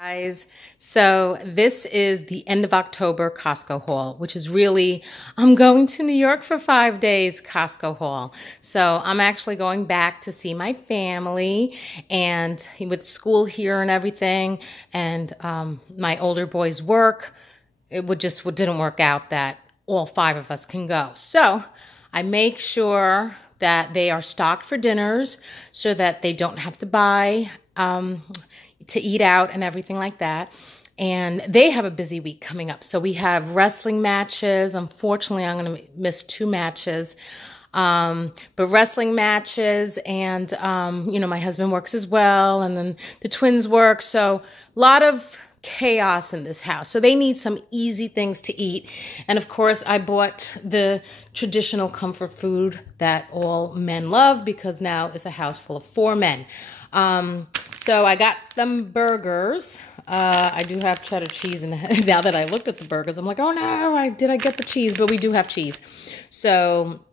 Guys, so this is the end of October Costco haul, which is really, I'm going to New York for 5 days Costco haul. So I'm actually going back to see my family, and with school here and everything, and my older boy's work, it didn't work out that all 5 of us can go. So I make sure that they are stocked for dinners so that they don't have to buy to eat out and everything like that. And they have a busy week coming up. So we have wrestling matches. Unfortunately, I'm going to miss 2 matches. But wrestling matches, and, my husband works as well. And then the twins work. So a lot of chaos in this house. So they need some easy things to eat. And of course, I bought the traditional comfort food that all men love, because now it's a house full of 4 men. So I got them burgers. I do have cheddar cheese, and now that I looked at the burgers, I'm like, oh no, did I get the cheese? But we do have cheese. So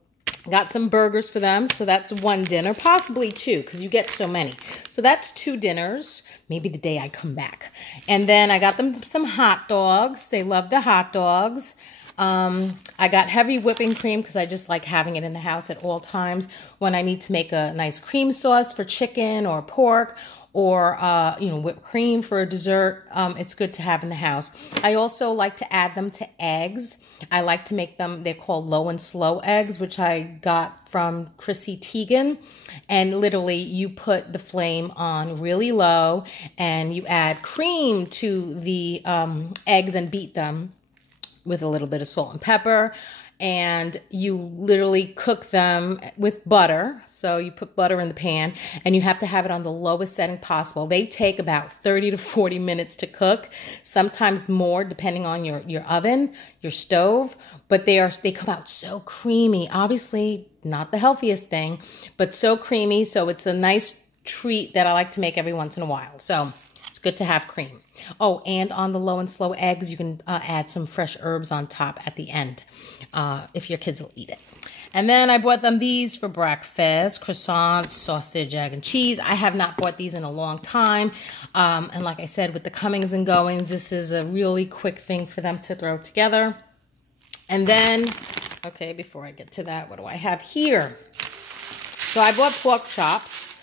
got some burgers for them. So that's 1 dinner, possibly 2, because you get so many. So that's 2 dinners, maybe the day I come back. And then I got them some hot dogs. They love the hot dogs. I got heavy whipping cream because I just like having it in the house at all times when I need to make a nice cream sauce for chicken or pork, or whipped cream for a dessert. It's good to have in the house. I also like to add them to eggs. I like to make them, they're called low and slow eggs, which I got from Chrissy Teigen. And literally you put the flame on really low and you add cream to the eggs and beat them with a little bit of salt and pepper, and you literally cook them with butter. So you put butter in the pan, and you have to have it on the lowest setting possible. They take about 30 to 40 minutes to cook, sometimes more depending on your oven, your stove, but they come out so creamy. Obviously not the healthiest thing, but so creamy. So it's a nice treat that I like to make every once in a while. So it's good to have cream. Oh, and on the low and slow eggs, you can add some fresh herbs on top at the end if your kids will eat it. And then I bought them these for breakfast: croissants, sausage, egg, and cheese. I have not bought these in a long time. And like I said, with the comings and goings, this is a really quick thing for them to throw together. And then, okay, before I get to that, what do I have here? So I bought pork chops.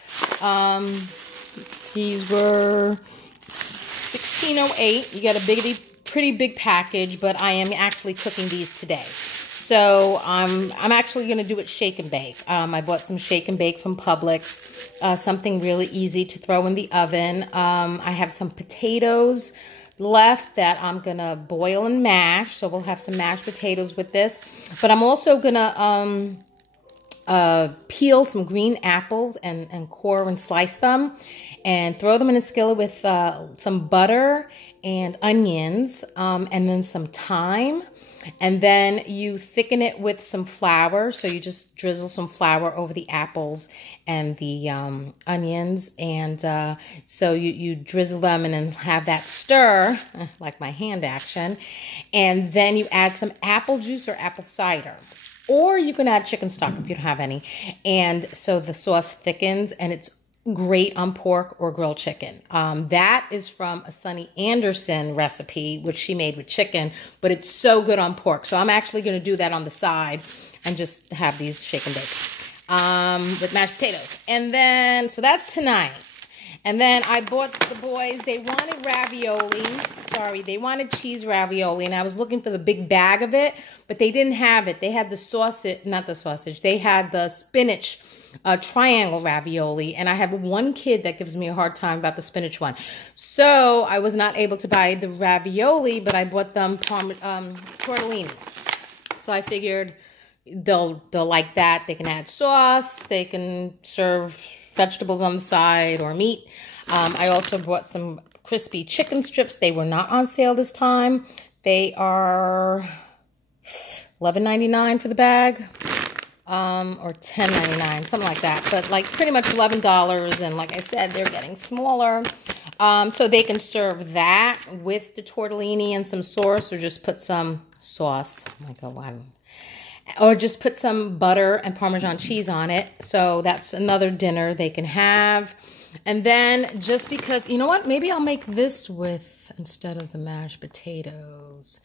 These were $16.08. You get a pretty big package, but I am actually cooking these today. So I'm actually going to do it shake and bake. I bought some shake and bake from Publix, something really easy to throw in the oven. I have some potatoes left that I'm going to boil and mash, so we'll have some mashed potatoes with this. But I'm also going to peel some green apples and core and slice them, and throw them in a skillet with some butter and onions, and then some thyme. And then you thicken it with some flour. So you just drizzle some flour over the apples and the onions. And so you drizzle them and then have that stir, like my hand action. And then you add some apple juice or apple cider. Or you can add chicken stock if you don't have any. And so the sauce thickens, and it's great on pork or grilled chicken. That is from a Sunny Anderson recipe, which she made with chicken, but it's so good on pork. So I'm actually going to do that on the side and just have these shake and bake with mashed potatoes. And then, so that's tonight. And then I bought the boys, they wanted ravioli. Sorry, they wanted cheese ravioli, and I was looking for the big bag of it, but they didn't have it. They had the sausage, not the sausage, they had the spinach triangle ravioli, and I have one kid that gives me a hard time about the spinach one. So I was not able to buy the ravioli, but I bought them tortellini. So I figured they'll like that. They can add sauce, they can serve vegetables on the side or meat. I also bought some crispy chicken strips. They were not on sale this time. They are $11.99 for the bag. Or $10.99, something like that. But like pretty much $11, and like I said, they're getting smaller. So they can serve that with the tortellini and some sauce, or just put some sauce. Oh my God, or just put some butter and Parmesan cheese on it. So that's another dinner they can have. And then just because, you know what? Maybe I'll make this with, instead of the mashed potatoes,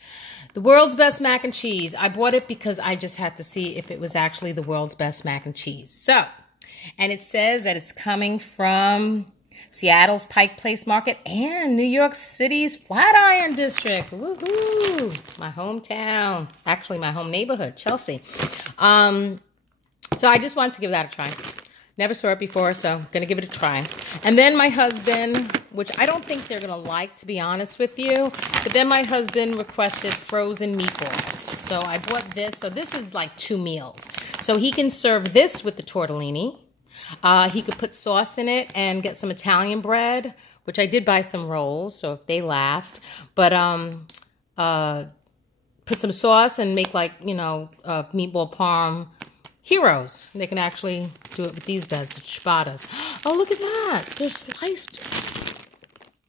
the world's best mac and cheese. I bought it because I just had to see if it was actually the world's best mac and cheese. So, and it says that it's coming from Seattle's Pike Place Market and New York City's Flatiron District. Woohoo! My hometown. Actually, my home neighborhood, Chelsea. So I just wanted to give that a try. Never saw it before, so I'm going to give it a try. And then my husband, which I don't think they're going to like, to be honest with you, but then my husband requested frozen meatballs. So I bought this. So this is like 2 meals. So he can serve this with the tortellini. He could put sauce in it and get some Italian bread, which I did buy some rolls, so if they last. But put some sauce and make, like, you know, meatball parm heroes. They can actually do it with these beds, the ciabattas. Oh, look at that. They're sliced.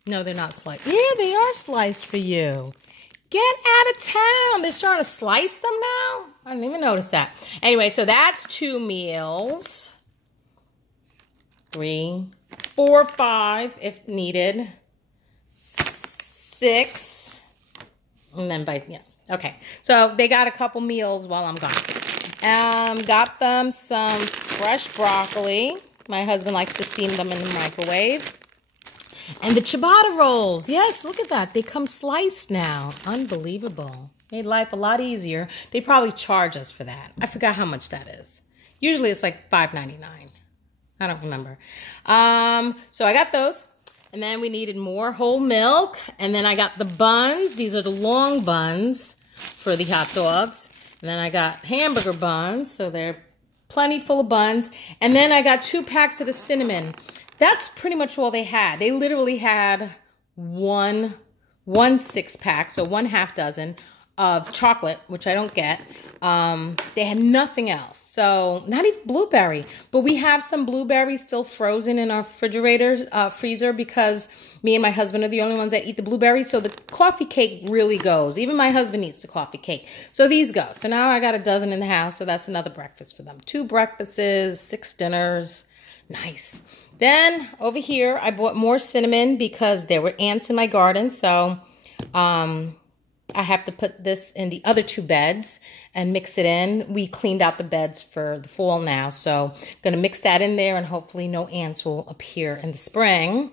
No, they're not sliced. Yeah, they are sliced for you. Get out of town. They're starting to slice them now? I didn't even notice that. Anyway, so that's 2 meals. 3, 4, 5 if needed. 6. And then yeah. Okay. So they got a couple meals while I'm gone. Got them some fresh broccoli. My husband likes to steam them in the microwave. And the ciabatta rolls. Yes, look at that. They come sliced now. Unbelievable. Made life a lot easier. They probably charge us for that. I forgot how much that is. Usually it's like $5.99. I don't remember. So I got those. And then we needed more whole milk. And then I got the buns. These are the long buns for the hot dogs. And then I got hamburger buns. So they're plenty full of buns. And then I got 2 packs of the cinnamon. That's pretty much all they had. They literally had one 6-pack, so 1/2 dozen of chocolate, which I don't get. They had nothing else. So not even blueberry, but we have some blueberries still frozen in our freezer because me and my husband are the only ones that eat the blueberries. So the coffee cake really goes. Even my husband eats the coffee cake. So these go. So now I got a dozen in the house. So that's another breakfast for them. 2 breakfasts, 6 dinners. Nice. Then over here, I bought more cinnamon because there were ants in my garden. So, I have to put this in the other 2 beds and mix it in. We cleaned out the beds for the fall now, so I'm going to mix that in there and hopefully no ants will appear in the spring.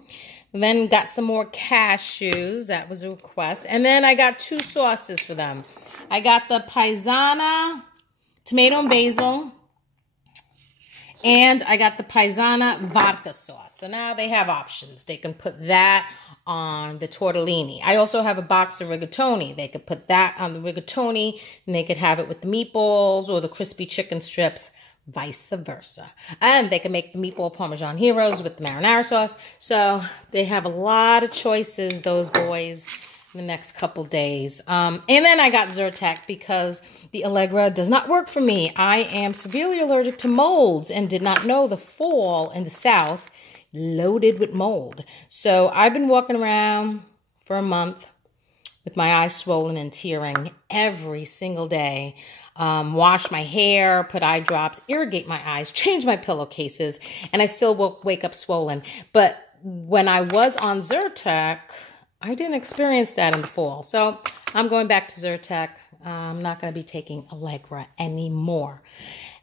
And then got some more cashews. That was a request. And then I got 2 sauces for them. I got the Paisana tomato and basil, and I got the Paisana vodka sauce. So now they have options. They can put that on the tortellini. I also have a box of rigatoni. They could put that on the rigatoni, and they could have it with the meatballs or the crispy chicken strips, vice versa. And they can make the meatball Parmesan heroes with the marinara sauce. So they have a lot of choices, those boys, in the next couple days. And then I got Zyrtec because the Allegra does not work for me. I am severely allergic to molds and did not know the fall in the South loaded with mold. So I've been walking around for a month with my eyes swollen and tearing every single day. Wash my hair, put eye drops, irrigate my eyes, change my pillowcases, and I still wake up swollen. But when I was on Zyrtec, I didn't experience that in the fall. So I'm going back to Zyrtec. I'm not going to be taking Allegra anymore.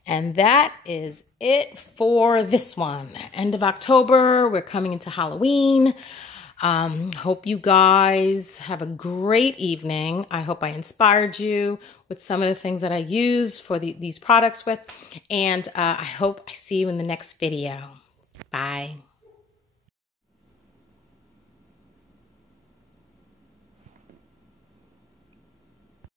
And that is it for this one. End of October, we're coming into Halloween. Hope you guys have a great evening. I hope I inspired you with some of the things that I use for these products with. And I hope I see you in the next video. Bye.